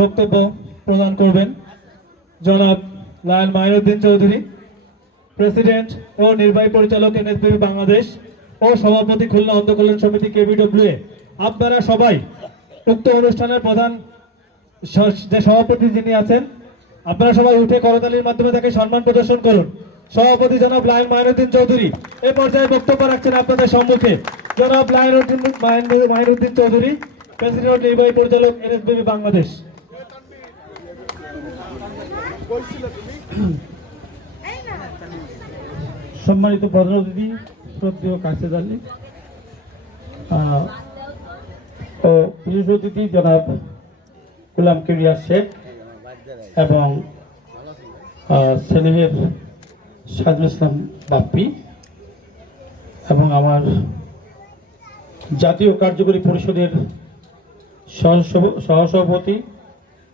বক্তব্য প্রদান করবেন জনাব লায়ন মাইনুদ্দিন চৌধুরী, প্রেসিডেন্ট ও নির্বাহী পরিচালক এনএসবিবি বাংলাদেশ ও সভাপতি খুলনা অন্ধ কল্যাণ সমিতি কেবিডব্লিউএ। আপনারা সবাই উক্ত অনুষ্ঠানের প্রধান যে সভাপতি যিনি আছেন, আপনারা সবাই উঠে করতালির মাধ্যমে তাকে সম্মান প্রদর্শন করুন। সভাপতি জনাব লায়ন মাইনুদ্দিন চৌধুরী এই পর্যায়ে বক্তব্য রাখছেন আপনাদের সম্মুখে। জনাব মাইনুদ্দিন চৌধুরী, প্রেসিডেন্ট ও নির্বাহী পরিচালক এনএসবিবি বাংলাদেশ। সম্মানিত প্রধান অতিথি শ্রদ্ধেয় কাশেদ আলী ও বিশেষ অতিথি জনাব গোলাম কিবরিয়া শেখ এবং সেনেহের সাজুল ইসলাম বাপ্পি এবং আমার জাতীয় কার্যকরী পরিষদের সহসভাপতি,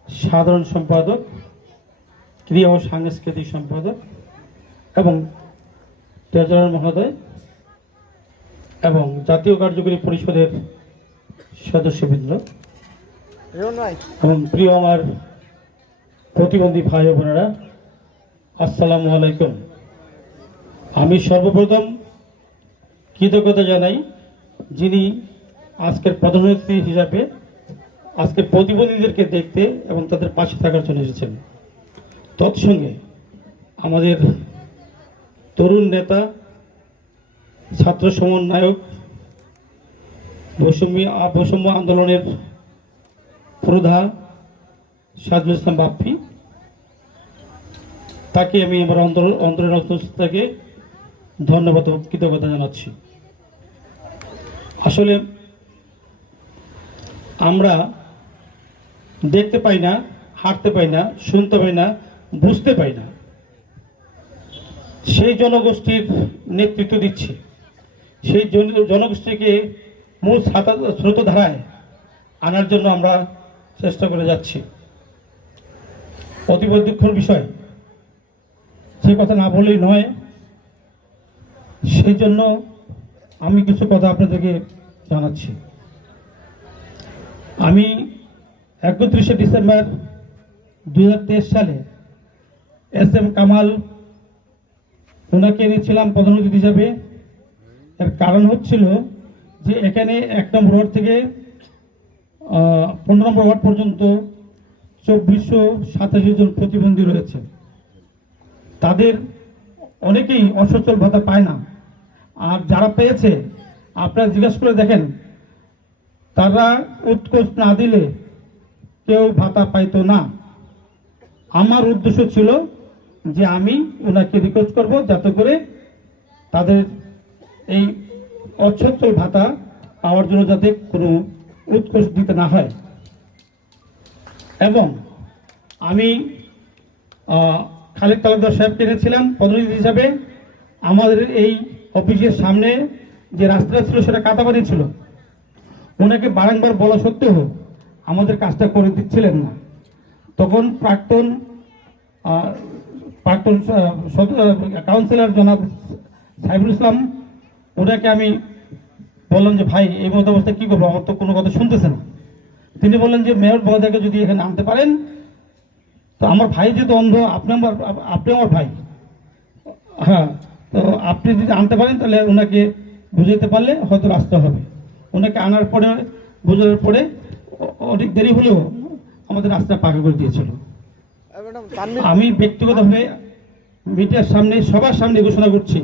সাধারণ সম্পাদক, ক্রীড়া ও সাংস্কৃতিক সম্পাদক এবং ট্রেজারার মহোদয় এবং জাতীয় কার্যকরী পরিষদের সদস্যবৃন্দ এবং প্রিয় আমার প্রতিবন্ধী ভাই বোনেরা, আসসালামু আলাইকুম। আমি সর্বপ্রথম কৃতজ্ঞতা জানাই যিনি আজকের প্রধান অতিথি হিসাবে আজকের প্রতিবন্ধীদেরকে দেখতে এবং তাদের পাশে থাকার জন্য এসেছেন। তৎসঙ্গে আমাদের তরুণ নেতা, ছাত্র সমন্বয়ক, বৈষম্য আন্দোলনের প্রধান সাজুল ইসলাম বাপ্পি, তাকে আমি আমার অন্তরের অন্তঃস্থল থেকে ধন্যবাদ ও কৃতজ্ঞতা জানাচ্ছি। আসলে আমরা দেখতে পাই না, হাঁটতে পাই না, শুনতে পাই না, বুঝতে পাই না, সেই জনগোষ্ঠীর নেতৃত্ব দিচ্ছি। সেই জনগোষ্ঠীকে মূল স্রোতধারায় আনার জন্য আমরা চেষ্টা করে যাচ্ছি। অতীব দুঃখের বিষয়, সে কথা না বলেই নয়। সেই জন্য আমি কিছু কথা আপনাদেরকে জানাচ্ছি। আমি 31শে ডিসেম্বর 2023 সালে SM কামাল ওনাকে এনেছিলাম প্রধান অতিথি হিসাবে। এর কারণ হচ্ছিল যে এখানে 1 নম্বর ওয়ার্ড থেকে 15 নম্বর ওয়ার্ড পর্যন্ত 2487 জন প্রতিবন্ধী রয়েছে। তাদের অনেকেই অসচ্ছল ভাতা পায় না, আর যারা পেয়েছে আপনারা জিজ্ঞাসা করে দেখেন, তারা উৎকোচ না দিলে কেউ ভাতা পাইতো না। আমার উদ্দেশ্য ছিল যে আমি ওনাকে রিকোয়েস্ট করব যাতে করে তাদের এই অসচ্ছল ভাতা পাওয়ার জন্য যাতে কোনো উৎকোচ দিতে না হয়। এবং আমি খালেদ তালুকদার সাহেবকে এনেছিলাম প্রতিনিধি হিসাবে। আমাদের এই অফিসের সামনে যে রাস্তাটা ছিল সেটা কাদাবাড়ি ছিল। ওনাকে বারংবার বলা সত্ত্বেও আমাদের কাজটা করে দিচ্ছিলেন না। তখন প্রাক্তন কাউন্সিলর জনাব সাইফুল ইসলাম, ওনাকে আমি বললাম যে ভাই এই মতো অবস্থায় কী করবো, আমার তো কোনো কথা শুনতেছে না। তিনি বললেন যে মেয়র মহোদয়কে যদি এখানে আনতে পারেন, তো আমার ভাই যেহেতু অন্ধ, আপনি আমার ভাই, হ্যাঁ, তো আপনি যদি আনতে পারেন তাহলে ওনাকে বুঝাইতে পারলে হয়তো রাস্তা হবে। ওনাকে আনার পরে বোঝানোর পরে অনেক দেরি হলেও আমাদের রাস্তা পাকা করে দিয়েছিল। আমি ব্যক্তিগতভাবে মিডিয়ার সামনে, সবার সামনে ঘোষণা করছি,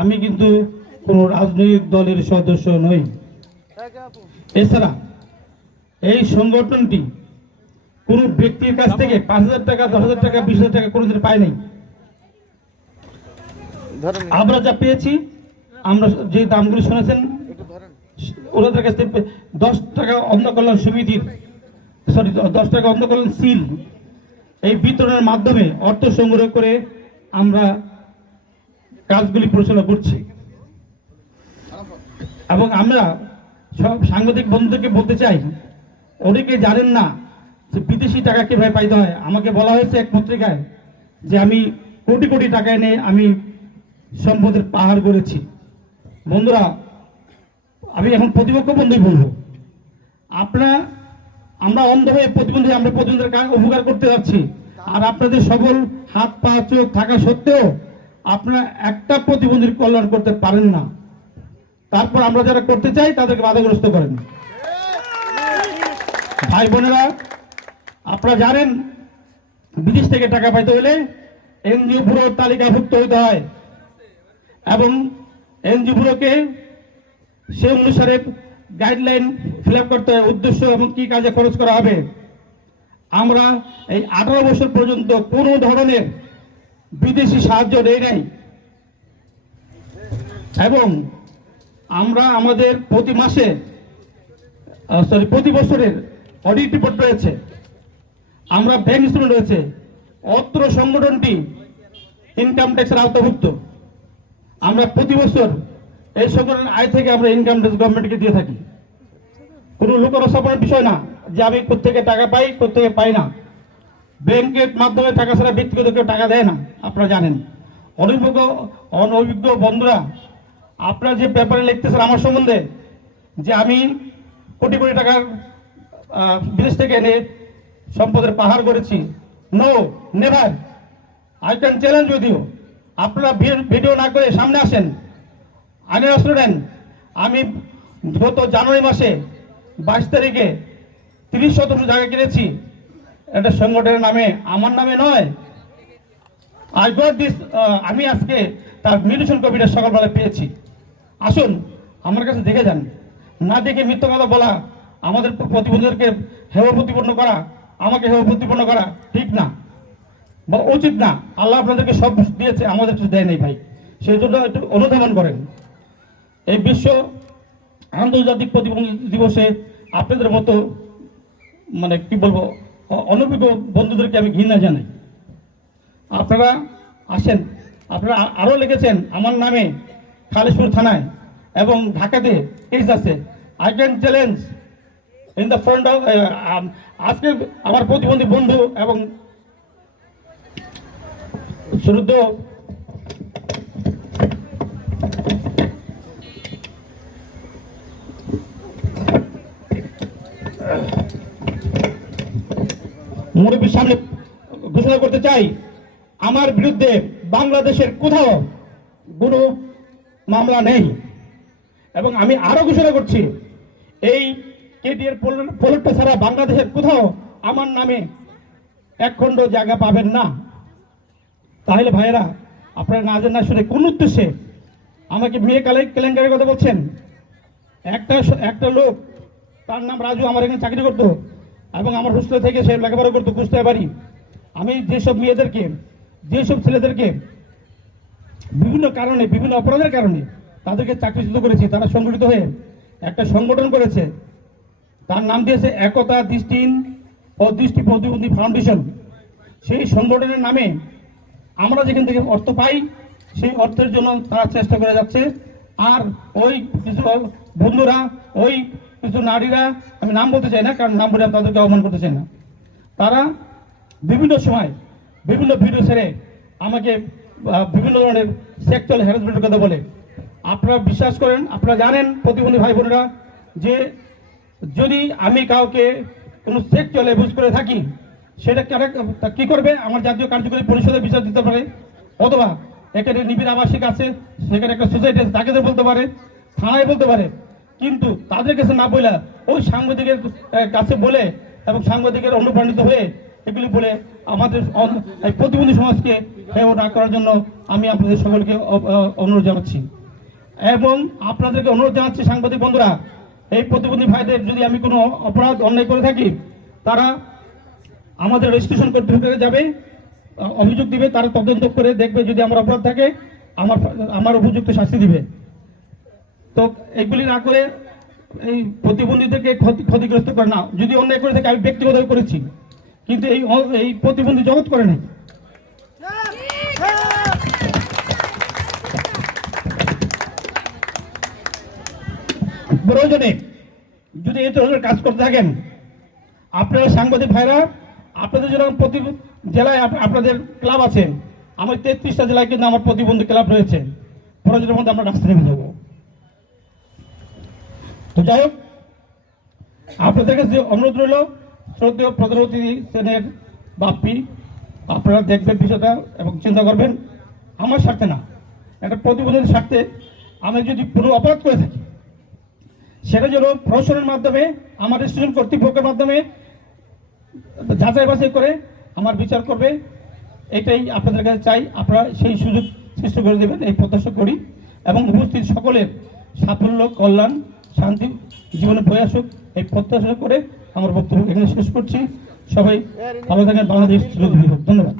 আমি কিন্তু কোনো রাজনৈতিক দলের সদস্য নই। এছাড়া এই সংগঠনটি কোনো ব্যক্তির কাছ থেকে 5,000 টাকা, 10,000 টাকা, 20,000 টাকা কোনোদিন পায় নাই। আমরা যা পেয়েছি, আমরা যে দামগুলি শুনেছেন ওনাদের কাছ থেকে 10 টাকা অন্ধ কল্যাণ সমিতির 10 টাকা অন্ধ কল্যাণ সিল এই বিতরণের মাধ্যমে অর্থ সংগ্রহ করে আমরা কাজগুলি পরিচালনা করছি। এবং আমরা সব সাংবাদিক বন্ধুদেরকে বলতে চাই, অনেকে জানেন না যে বিদেশি টাকা কিভাবে পাইতে হয়। আমাকে বলা হয়েছে এক পত্রিকায় যে আমি কোটি কোটি টাকা এনে আমি সম্পদের পাহাড় গড়েছি। বন্ধুরা, আমি এখন প্রতিপক্ষ বন্ধুই বলবো, আপনারা আমরা অন্ধ হয়ে প্রতিবন্ধী আমরা প্রতিবন্ধীদের উপকার করতে যাচ্ছি, আর আপনাদের সকল হাত পা চোখ থাকা সত্ত্বেও আপনারা একটা প্রতিবন্ধীর কল্যাণ করতে পারেন না। তারপর আমরা যারা করতে চাই তাদেরকে বাধাগ্রস্ত করেন। ভাই বোনেরা, আপনারা জানেন বিদেশ থেকে টাকা পাইতে হলে এনজিও ব্যুরোর তালিকাভুক্ত হতে হয় এবং এনজিও ব্যুরোকে সে অনুসারে গাইডলাইন ফিল আপ করতে হয়, উদ্দেশ্য এবং কি কাজে খরচ করা হবে। আমরা এই 18 বছর পর্যন্ত কোনো ধরনের বিদেশি সাহায্য নেই নাই এবং আমরা আমাদের প্রতি মাসে প্রতি বছরের অডিট রিপোর্ট রয়েছে, আমরা ব্যাংক স্টেটমেন্ট রয়েছে। অত্র সংগঠনটি ইনকাম ট্যাক্সের আওতাভুক্ত। আমরা প্রতি বছর এই সংগঠনের আয় থেকে আমরা ইনকাম ট্যাক্স গভর্নমেন্টকে দিয়ে থাকি। কোনো লুকানো ছাপানোর বিষয় না যে আমি কোত্থেকে টাকা পাই কোত্থেকে পাই না। ব্যাংকের মাধ্যমে টাকা ছাড়া ব্যক্তিগত কেউ টাকা দেয় না, আপনারা জানেন। অনভিজ্ঞ বন্ধুরা, আপনারা যে পেপারে লিখতেছেন আমার সম্বন্ধে যে আমি কোটি কোটি টাকার বিদেশ থেকে এনে সম্পদের পাহাড় করেছি, no, never. I can challenge with you. আপনারা ভিডিও না করে সামনে আসেন, আইনের অস্ত্র নেন। আমি গত জানুয়ারি মাসে 22 তারিখে 30 শতাংশ জায়গা কিনেছি, একটা সংগঠনের নামে, আমার নামে নয়। I got this. আমি আজকে তার মিউটেশন কপিটা সকালবেলা পেয়েছি। আসুন আমার কাছে দেখে যান। না দেখে মিথ্যা কথা বলা, আমাদের প্রতিবন্ধীদেরকে হেয় প্রতিপন্ন করা, আমাকে হেয় প্রতিপন্ন করা ঠিক না বা উচিত না। আল্লাহ আপনাদেরকে সব দিয়েছে, আমাদের কিছু দেয় নেই ভাই। সেই জন্য একটু অনুধাবন করেন। এই বিশ্ব আন্তর্জাতিক প্রতিবন্ধী দিবসে আপনাদের মতো মানে কি বলবো অনভিজ্ঞ বন্ধুদেরকে আমি ঘৃণা জানাই। আপনারা আসেন। আপনারা আরও লিখেছেন আমার নামে খালিশপুর থানায় এবং ঢাকাতে কেস আছে। I can challenge in the front of. আজকে আমার প্রতিবন্ধী বন্ধু এবং শ্রদ্ধ মুরব্বীর সামনে ঘোষণা করতে চাই, আমার বিরুদ্ধে বাংলাদেশের কোথাও কোনো মামলা নেই। এবং আমি আরো ঘোষণা করছি, এই কেটিএর পোলটটা ছাড়া বাংলাদেশের কোথাও আমার নামে এক খণ্ড জায়গা পাবেন না। তাহলে ভাইয়েরা, আপনারা না জানা শুনে কোন উদ্দেশ্যে আমাকে মেয়ে কেলেঙ্কারের কথা বলছেন? একটা লোক, তার নাম রাজু, আমার এখানে চাকরি করতো এবং আমার হোস্টেল থেকে সে লেখাপড়া করতো কুষ্টিয়া বাড়ি। আমি যেসব মেয়েদেরকে, যেসব ছেলেদেরকে বিভিন্ন কারণে, বিভিন্ন অপরাধের কারণে তাদেরকে চাকরিচ্যুত করেছি, তারা সংগঠিত হয়ে একটা সংগঠন করেছে, তার নাম দিয়েছে একতা দৃষ্টিহীন ও দৃষ্টি প্রতিবন্ধী ফাউন্ডেশন। সেই সংগঠনের নামে আমরা যেখান থেকে অর্থ পাই, সেই অর্থের জন্য তারা চেষ্টা করে যাচ্ছে। আর ওই কিছু বন্ধুরা, ওই কিছু নারীরা, আমি নাম বলতে চাই না কারণ নাম বলে তাদেরকে অপমান করতে চাই না, তারা বিভিন্ন সময় বিভিন্ন ভিডিও ছেড়ে আমাকে বিভিন্ন ধরনের সেক্সুয়াল হ্যারাসমেন্টের কথা বলে। আপনারা বিশ্বাস করেন, আপনারা জানেন প্রতিবন্ধী ভাই বোনেরা, যে যদি আমি কাউকে কোনো সেক্সুয়াল অ্যাবিউজ করে থাকি, সেটা কি করবে? আমার জাতীয় কার্যকরী পরিষদে বিচার দিতে পারে, অথবা এখানে নিবিড় আবাসিক আছে, সেখানে একটা সোসাইটি আছে, তাকে বলতে পারে, থানায় বলতে পারে। কিন্তু তাদের কাছে না বলে ওই সাংবাদিকের কাছে বলে এবং সাংবাদিকের অনুপ্রাণিত হয়ে এগুলি বলে আমাদের প্রতিবন্ধী সমাজকে হেয় না করার জন্য আমি আপনাদের সকলকে অনুরোধ জানাচ্ছি। এবং আপনাদেরকে অনুরোধ জানাচ্ছি, সাংবাদিক বন্ধুরা, এই প্রতিবন্ধী ভাইদের যদি আমি কোনো অপরাধ অন্যায় করে থাকি, তারা আমাদের রেজিস্ট্রেশন কর্তৃপক্ষে যাবে, অভিযোগ দিবে, তারা তদন্ত করে দেখবে, যদি আমার অপরাধ থাকে আমার উপযুক্ত শাস্তি দিবে। তো এগুলি না করে এই প্রতিবন্ধীদেরকে ক্ষতিগ্রস্ত করে না। যদি অন্যায় করে থাকে, আমি ব্যক্তিগতভাবে করেছি, কিন্তু এই প্রতিবন্ধী জগৎ করে নাই। প্রয়োজনে যদি এই ধরনের কাজ করতে থাকেন, আপনারা সাংবাদিক ভাইরা, আপনাদের যেরকম প্রতি জেলায় আপনাদের ক্লাব আছে, আমার 33টা জেলায় কিন্তু আমার প্রতিবন্ধী ক্লাব রয়েছে। প্রয়োজনের মধ্যে আমরা রাস্তা নেমে যাবো। তো যাই হোক, আপনাদের কাছে অনুরোধ রইল, শ্রদ্ধেয় প্রধান অতিথি সেনের বাপ্পি, আপনারা দেখবেন বিষয়টা এবং চিন্তা করবেন। আমার স্বার্থে না, একটা প্রতিবেদনের স্বার্থে আমি যদি কোনো অপরাধ করে থাকি সেটা যেন প্রশাসনের মাধ্যমে, আমার স্টেশন কর্তৃপক্ষের মাধ্যমে যাচাই বাছাই করে আমার বিচার করবে, এটাই আপনাদের কাছে চাই। আপনারা সেই সুযোগ সৃষ্টি করে দেবেন এই প্রত্যাশা করি, এবং উপস্থিত সকলের সাফল্য, কল্যাণ, শান্তি জীবনে বয়ে আসুক এই প্রত্যাশা করে আমার বক্তব্য এখানে শেষ করছি। সবাই ভালো থাকেন, বাংলাদেশ চিরজীবী হোক। ধন্যবাদ।